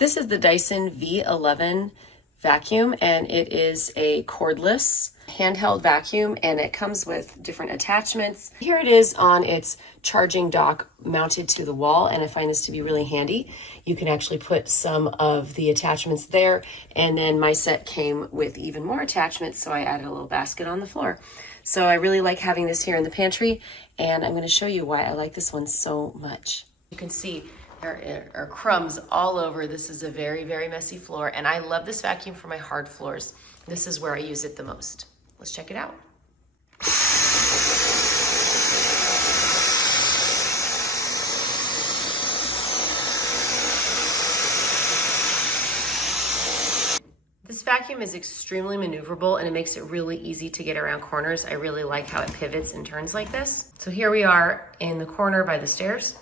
This is the Dyson V11 Vacuum, and it is a cordless handheld vacuum, and it comes with different attachments. Here it is on its charging dock mounted to the wall, and I find this to be really handy. You can actually put some of the attachments there, and then my set came with even more attachments, so I added a little basket on the floor. So I really like having this here in the pantry, and I'm going to show you why I like this one so much. You can see there are crumbs all over. This is a very, very messy floor, and I love this vacuum for my hard floors. This is where I use it the most. Let's check it out. This vacuum is extremely maneuverable, and it makes it really easy to get around corners. I really like how it pivots and turns like this. So here we are in the corner by the stairs.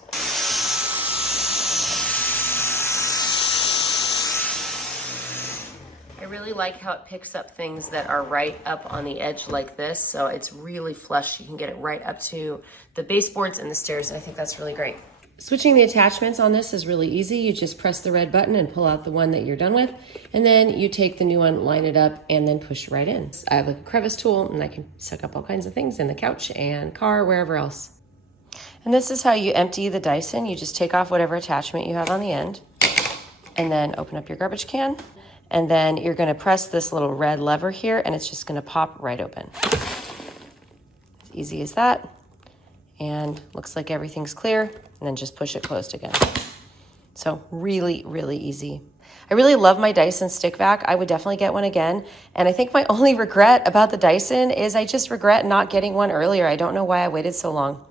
I really like how it picks up things that are right up on the edge like this. So it's really flush. You can get it right up to the baseboards and the stairs. And I think that's really great. Switching the attachments on this is really easy. You just press the red button and pull out the one that you're done with. And then you take the new one, line it up, and then push right in. I have a crevice tool, and I can suck up all kinds of things in the couch and car, wherever else. And this is how you empty the Dyson. You just take off whatever attachment you have on the end, and then open up your garbage can. And then you're gonna press this little red lever here, and it's just gonna pop right open. As easy as that. And looks like everything's clear, and then just push it closed again. So really, really easy. I really love my Dyson stick vac. I would definitely get one again. And I think my only regret about the Dyson is I just regret not getting one earlier. I don't know why I waited so long.